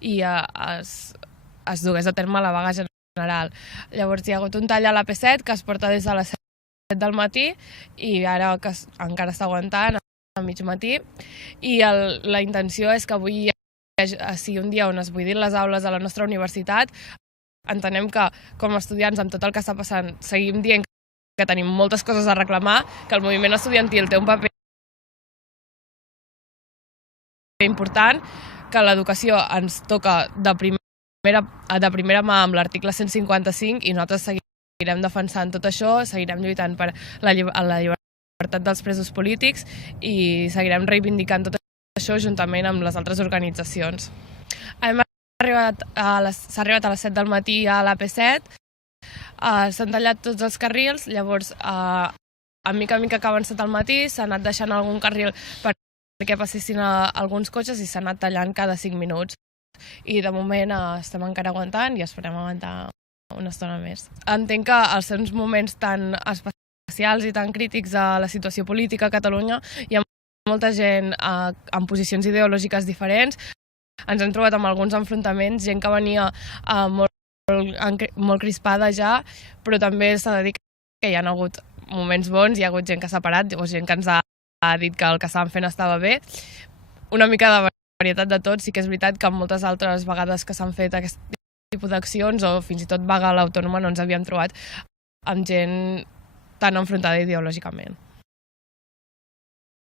i es dugués a terme la vaga general. Llavors hi ha hagut un tall a l'AP7 que es porta des de les 7 del matí i ara que encara està aguantant a mig matí, i la intenció és que avui sigui un dia on es buidin les aules a la nostra universitat. Entenem que com a estudiants amb tot el que està passant seguim dient que tenim moltes coses a reclamar, que el moviment estudiantil té un paper important, que l'educació ens toca de primera mà amb l'article 155 i nosaltres seguirem defensant tot això, seguirem lluitant per la llibertat dels presos polítics i seguirem reivindicant tot això juntament amb les altres organitzacions. S'ha arribat a les 7 del matí a l'AP7, s'han tallat tots els carrils, llavors a mica que ha avançat el matí s'ha anat deixant algun carril perquè passessin alguns cotxes i s'ha anat tallant cada 5 minuts. I de moment estem encara aguantant i esperem aguantar una estona més. Entenc que als seus moments tan especials i tan crítics a la situació política a Catalunya hi ha molta gent amb posicions ideològiques diferents. Ens hem trobat amb alguns enfrontaments, gent que venia molt crispada ja, però també s'ha de dir que hi ha hagut moments bons, hi ha hagut gent que s'ha parat, o gent que ens ha dit que el que estàvem fent estava bé. Una mica de varietat de tot. Sí que és veritat que moltes altres vegades que s'han fet aquest tipus d'accions o fins i tot vaga a l'Autònoma no ens havíem trobat amb gent tan enfrontada ideològicament.